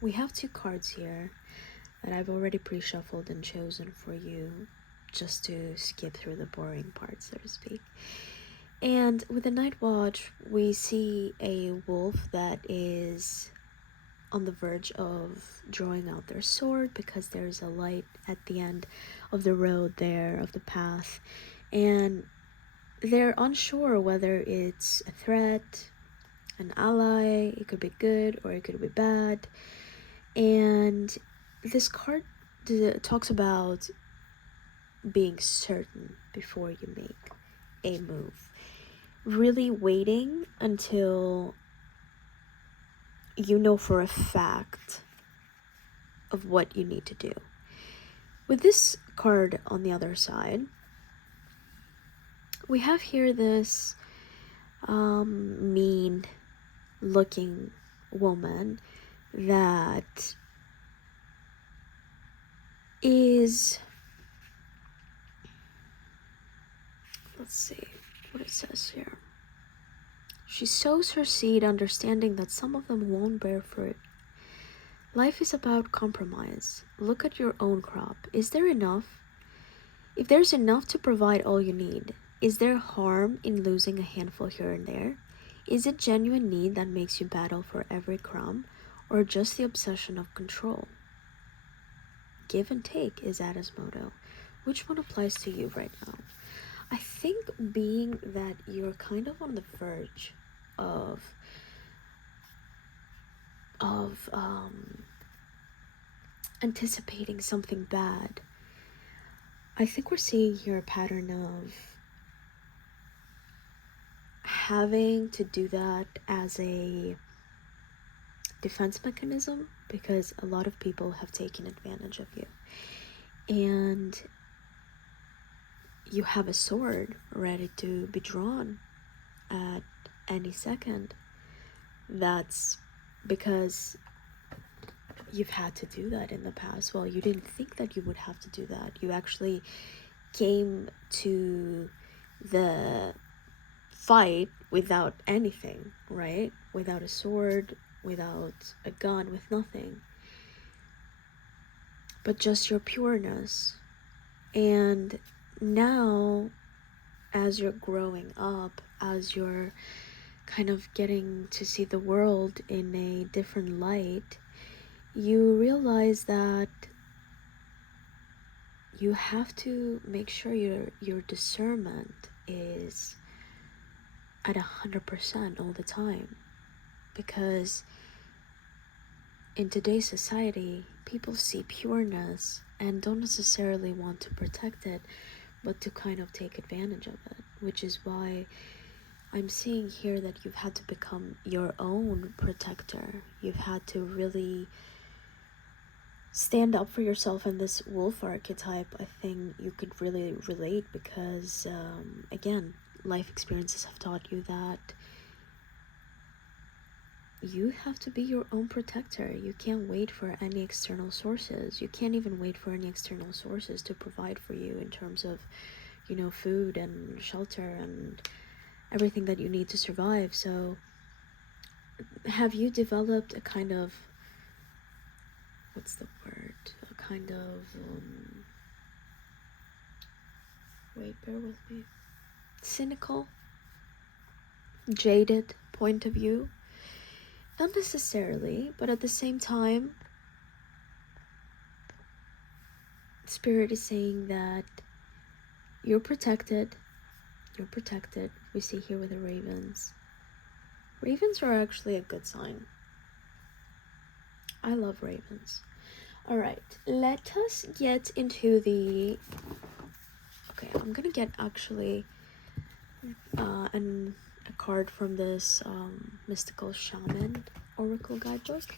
We have two cards here that I've already pre-shuffled and chosen for you just to skip through the boring part, so to speak. And with the Night Watch, we see a wolf that is on the verge of drawing out their sword because there's a light at the end of the road there, of the path. And they're unsure whether it's a threat, an ally, it could be good or it could be bad. And this card talks about being certain before you make a move. Really waiting until you know for a fact of what you need to do. With this card on the other side, we have here this mean looking woman that is, let's see what it says here. She sows her seed, understanding that some of them won't bear fruit. Life is about compromise. Look at your own crop. Is there enough? If there's enough to provide all you need, is there harm in losing a handful here and there? Is it genuine need that makes you battle for every crumb, or just the obsession of control? Give and take is Ada's motto. Which one applies to you right now? I think being that you're kind of on the verge of anticipating something bad, I think we're seeing here a pattern of having to do that as a defense mechanism because a lot of people have taken advantage of you. And you have a sword ready to be drawn at any second. That's because you've had to do that in the past. Well, you didn't think that you would have to do that. You actually came to the fight without anything, right? Without a sword, without a gun, with nothing. But just your pureness. And now, as you're growing up, as you're kind of getting to see the world in a different light, you realize that you have to make sure your discernment is at 100% all the time, because in today's society people see pureness and don't necessarily want to protect it, but to kind of take advantage of it, which is why I'm seeing here that you've had to become your own protector. You've had to really stand up for yourself. In this wolf archetype, I think you could really relate because again, life experiences have taught you that you have to be your own protector. You can't wait for any external sources. You can't even wait for any external sources to provide for you in terms of, you know, food and shelter and everything that you need to survive. So have you developed a kind of, what's the word, a kind of wait, bear with me, cynical, jaded point of view? Not necessarily, but at the same time, Spirit is saying that you're protected. You're protected. We see here with the ravens. Ravens are actually a good sign. I love ravens. Alright, let us get into the... Okay, I'm gonna get actually a card from this Mystical Shaman Oracle Guidebook.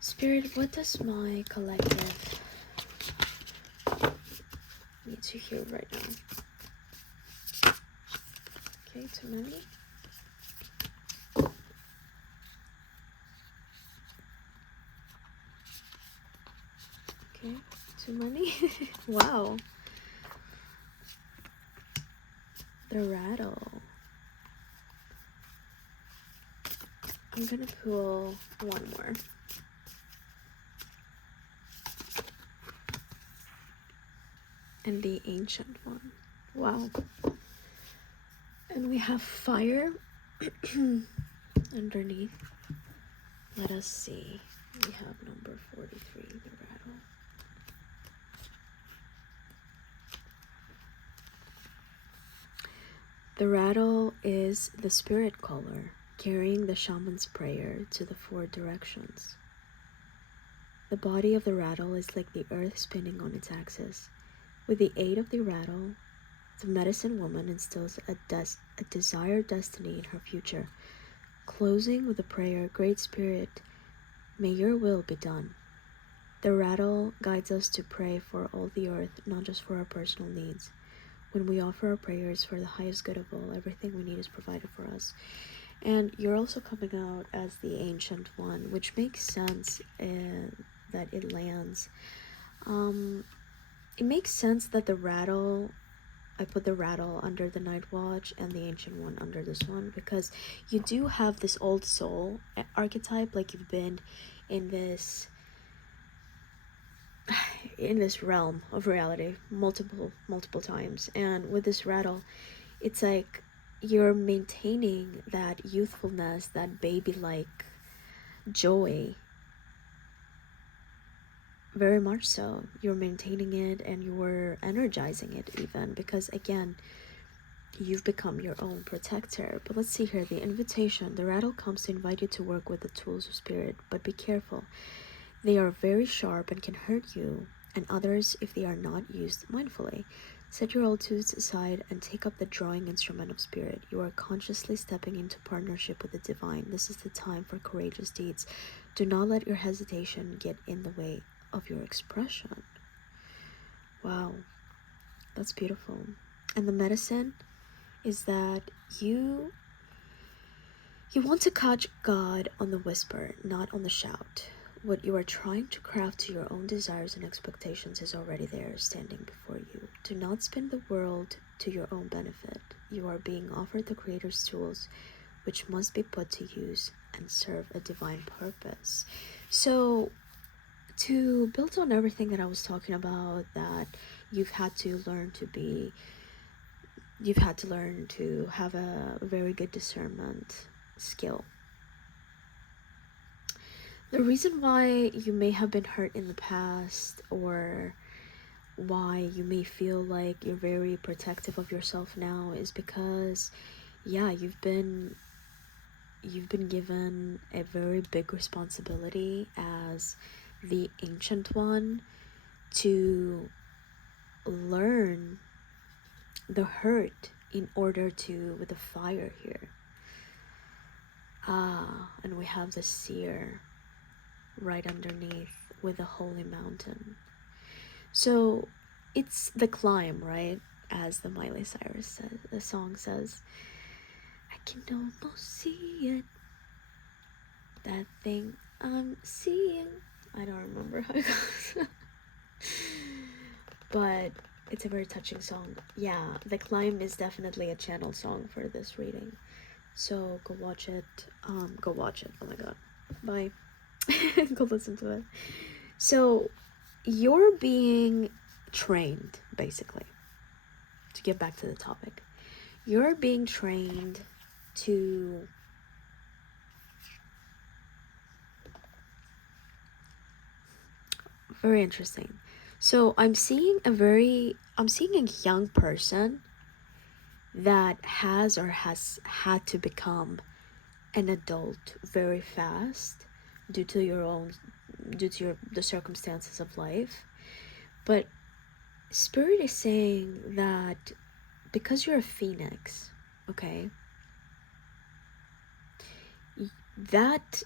Spirit, what does my collective need to hear right now? Okay, too many. Okay, too many. Wow. The rattle. I'm gonna pull one more. And the ancient one. Wow. And we have fire underneath. Let us see. We have number 43, the rattle. The rattle is the spirit caller, carrying the shaman's prayer to the 4 directions. The body of the rattle is like the earth spinning on its axis. With the aid of the rattle, the medicine woman instills a desired destiny in her future, closing with the prayer, Great Spirit, may your will be done. The rattle guides us to pray for all the earth, not just for our personal needs. When we offer our prayers for the highest good of all, everything we need is provided for us. And you're also coming out as the ancient one, which makes sense that it lands. It makes sense that the rattle, I put the rattle under the Night Watch and the ancient one under this one, because you do have this old soul archetype, like you've been in this realm of reality multiple times. And with this rattle, it's like you're maintaining that youthfulness, that baby-like joy. Very much so. You're maintaining it and you're energizing it even, because again, you've become your own protector. But let's see here, the invitation. The rattle comes to invite you to work with the tools of spirit, but be careful. They are very sharp and can hurt you and others if they are not used mindfully. Set your old tools aside and take up the drawing instrument of spirit. You are consciously stepping into partnership with the divine. This is the time for courageous deeds. Do not let your hesitation get in the way of your expression. Wow, that's beautiful. And the medicine is that you want to catch God on the whisper, not on the shout. What you are trying to craft to your own desires and expectations is already there, standing before you. Do not spin the world to your own benefit. You are being offered the Creator's tools, which must be put to use and serve a divine purpose. So, to build on everything that I was talking about, that you've had to learn to have a very good discernment skill. The reason why you may have been hurt in the past, or why you may feel like you're very protective of yourself now, is because, yeah, you've been given a very big responsibility as the ancient one to learn the hurt in order to, with the fire here. And we have the seer right underneath with the holy mountain. So it's the climb, right? As the Miley Cyrus says, the song says, I can almost see it, that thing I'm seeing. I don't remember how it goes. But it's a very touching song. Yeah, the climb is definitely a channel song for this reading. So go watch it. Go watch it. Oh my god. Bye. Go listen to it. So you're being trained, basically, to get back to the topic. You're being trained to very interesting. So I'm seeing a young person that has had to become an adult very fast due to the circumstances of life. But Spirit is saying that because you're a phoenix, okay, that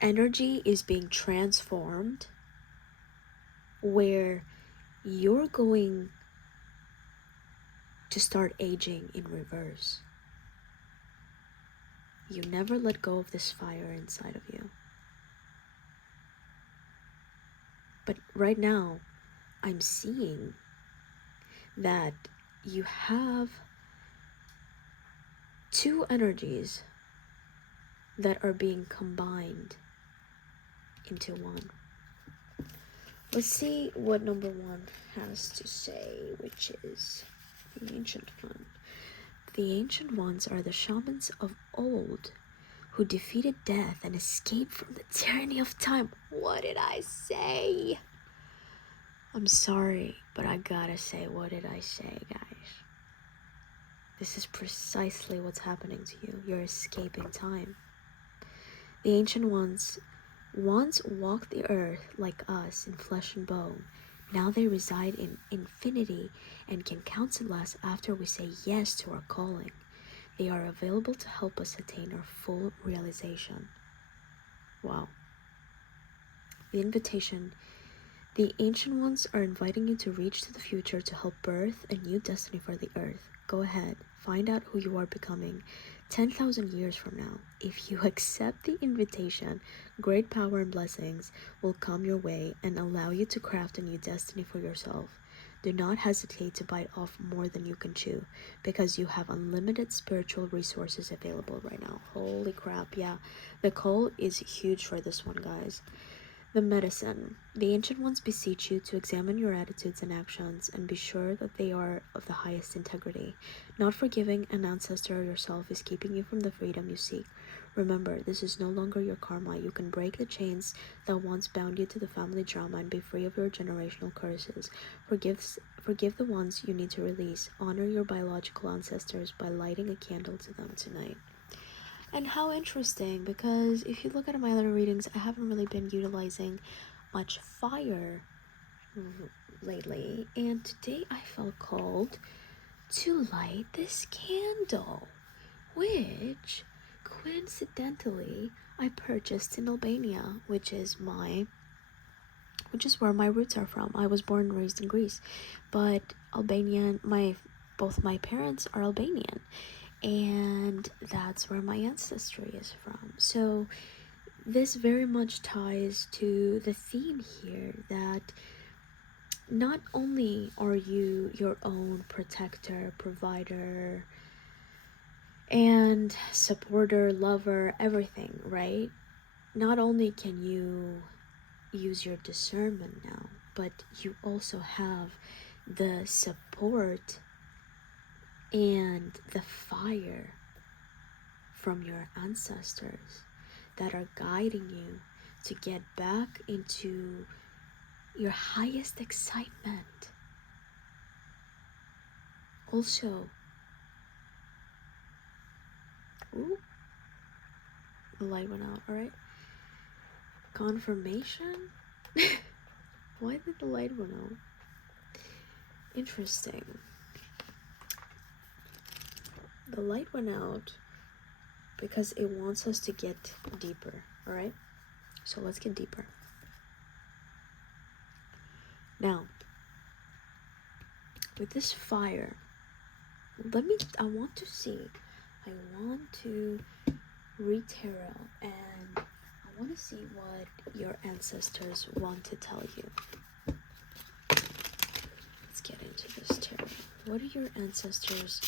energy is being transformed, where you're going to start aging in reverse. You never let go of this fire inside of you. But right now, I'm seeing that you have 2 energies that are being combined into one. Let's see what number one has to say, which is the Ancient One. The Ancient Ones are the shamans of old who defeated death and escaped from the tyranny of time. What did I say? I'm sorry, but I gotta say, what did I say, guys? This is precisely what's happening to you. You're escaping time. The Ancient Ones once walked the earth like us in flesh and bone. Now they reside in infinity and can counsel us after we say yes to our calling. They are available to help us attain our full realization. Wow. The invitation. The Ancient Ones are inviting you to reach to the future to help birth a new destiny for the earth. Go ahead, find out who you are becoming 10,000 years from now. If you accept the invitation, great power and blessings will come your way and allow you to craft a new destiny for yourself. Do not hesitate to bite off more than you can chew, because you have unlimited spiritual resources available right now. Holy crap, yeah. The call is huge for this one, guys. The medicine. The Ancient Ones beseech you to examine your attitudes and actions and be sure that they are of the highest integrity. Not forgiving an ancestor or yourself is keeping you from the freedom you seek. Remember, this is no longer your karma. You can break the chains that once bound you to the family drama and be free of your generational curses. Forgive the ones you need to release. Honor your biological ancestors by lighting a candle to them tonight. And how interesting, because if you look at my other readings, I haven't really been utilizing much fire lately, and today I felt called to light this candle, which coincidentally I purchased in Albania, which is where my roots are from. I was born and raised in Greece, but Albanian, both my parents are Albanian, and that's where my ancestry is from. So this very much ties to the theme here, that not only are you your own protector, provider, and supporter, lover, everything, right? Not only can you use your discernment now, but you also have the support and the fire from your ancestors that are guiding you to get back into your highest excitement. Also, ooh, the light went out, alright? Confirmation? Why did the light went out? Interesting. The light went out because it wants us to get deeper, alright? So let's get deeper. Now, with this fire, I want to read tarot, and I want to see what your ancestors want to tell you. Let's get into this tarot. What do your ancestors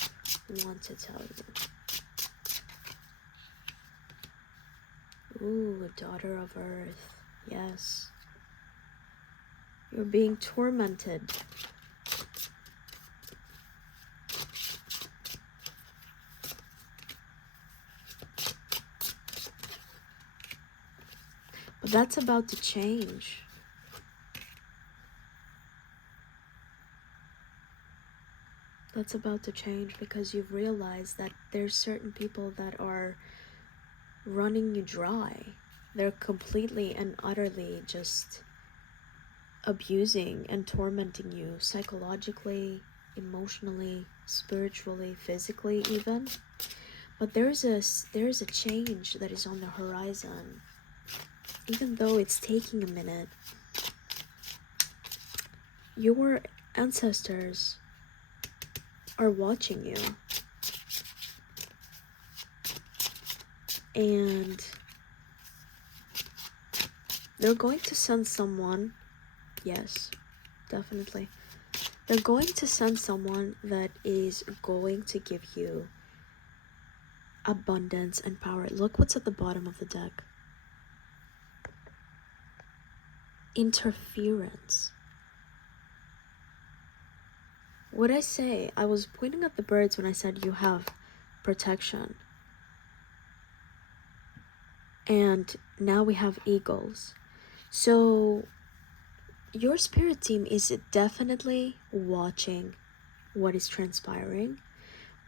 want to tell you? Ooh, daughter of earth. Yes. You're being tormented. But that's about to change. That's about to change because you've realized that there's certain people that are running you dry. They're completely and utterly just abusing and tormenting you psychologically, emotionally, spiritually, physically even. But there's a change that is on the horizon. Even though it's taking a minute, your ancestors are watching you, and they're going to send someone. Yes, definitely. They're going to send someone that is going to give you abundance and power. Look what's at the bottom of the deck. Interference. What I say, I was pointing at the birds when I said you have protection. And now we have eagles. So your spirit team is definitely watching what is transpiring,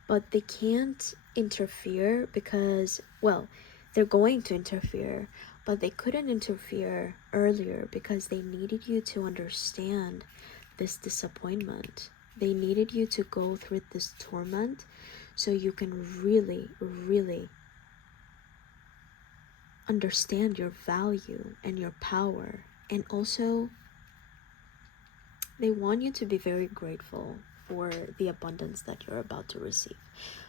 but they can't interfere because, well, they're going to interfere, but they couldn't interfere earlier because they needed you to understand this disappointment. They needed you to go through this torment so you can really, really understand your value and your power. And also, they want you to be very grateful for the abundance that you're about to receive.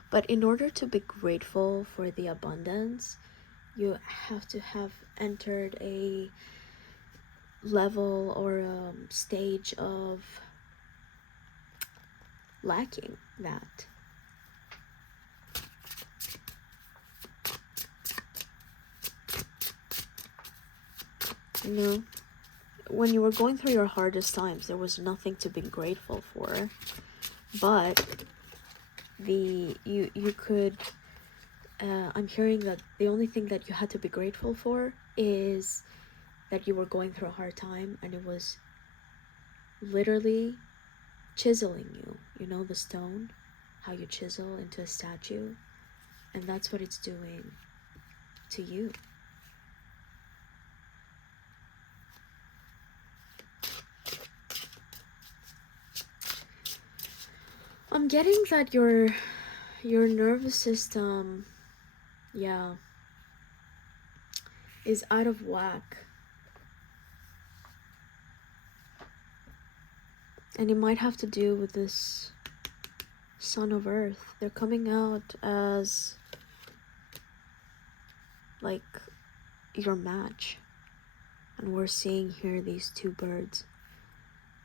But in order to be grateful for the abundance, you have to have entered a level or a stage of lacking that. You know, when you were going through your hardest times, there was nothing to be grateful for, but you could I'm hearing that the only thing that you had to be grateful for is that you were going through a hard time, and it was literally chiseling you. You know, the stone, how you chisel into a statue, and that's what it's doing to you. I'm getting that your nervous system, yeah, is out of whack. And it might have to do with this son of Earth. They're coming out as like your match. And we're seeing here these two birds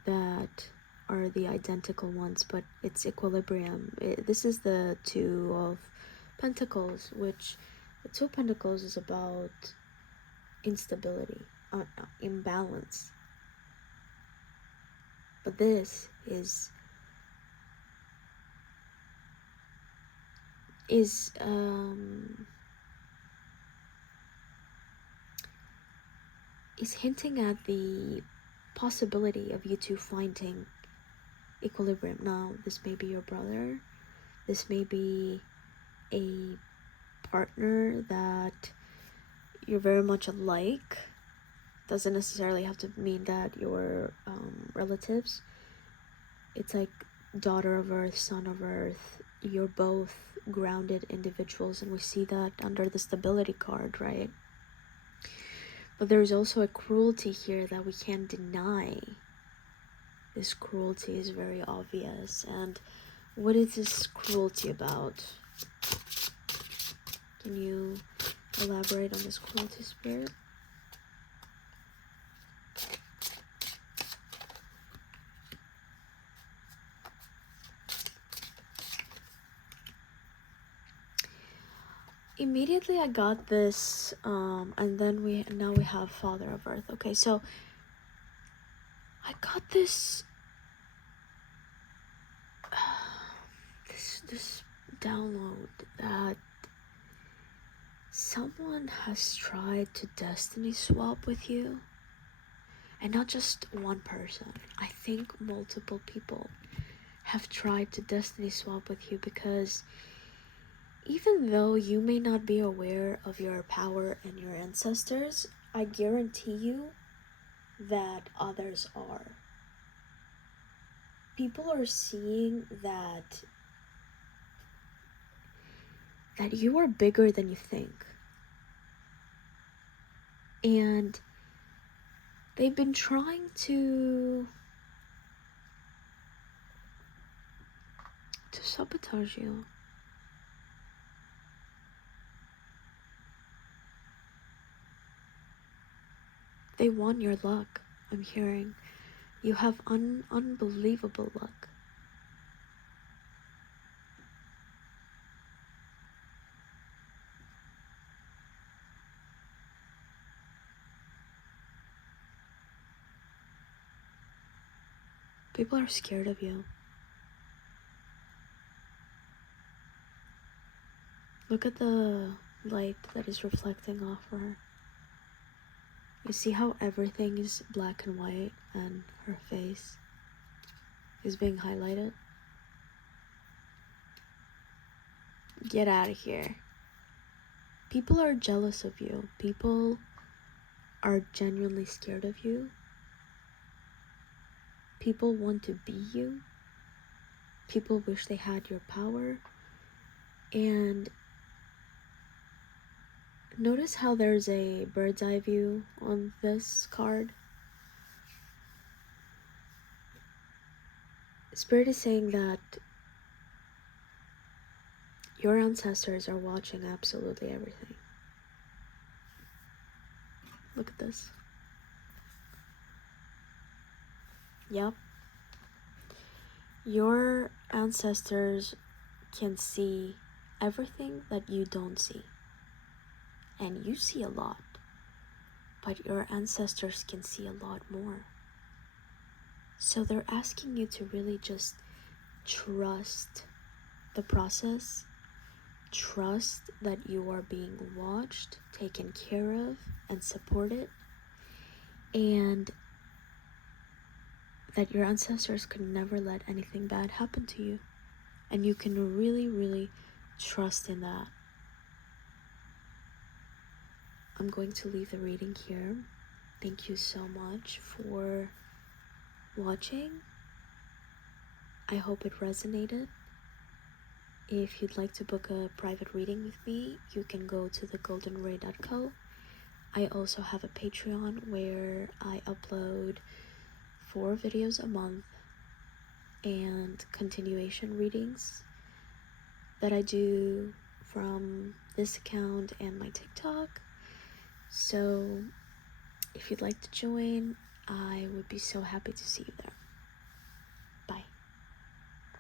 that are the identical ones, but it's equilibrium. This is the Two of Pentacles, which the Two of Pentacles is about instability, imbalance. But this is hinting at the possibility of you two finding equilibrium. Now, this may be your brother, this may be a partner that you're very much alike. Doesn't necessarily have to mean that you're relatives. It's like daughter of Earth, son of Earth. You're both grounded individuals, and we see that under the stability card, right? But there's also a cruelty here that we can't deny. This cruelty is very obvious. And what is this cruelty about? Can you elaborate on this cruelty, Spirit? Immediately I got this, and then now we have Father of Earth. Okay, so I got this this download that someone has tried to destiny swap with you, and not just one person. I think multiple people have tried to destiny swap with you, because even though you may not be aware of your power and your ancestors, I guarantee you that others are. People are seeing that you are bigger than you think. And they've been trying to sabotage you. They want your luck, I'm hearing. You have unbelievable luck. People are scared of you. Look at the light that is reflecting off her. You see how everything is black and white and her face is being highlighted? Get out of here. People are jealous of you. People are genuinely scared of you. People want to be you. People wish they had your power. And notice how there's a bird's eye view on this card. Spirit is saying that your ancestors are watching absolutely everything. Look at this. Yep. Your ancestors can see everything that you don't see. And you see a lot. But your ancestors can see a lot more. So they're asking you to really just trust the process. Trust that you are being watched, taken care of, and supported. And that your ancestors could never let anything bad happen to you. And you can really, really trust in that. I'm going to leave the reading here. Thank you so much for watching. I hope it resonated. If you'd like to book a private reading with me, you can go to thegoldenray.co. I also have a Patreon where I upload 4 videos a month and continuation readings that I do from this account and my TikTok. So if you'd like to join, I would be so happy to see you there.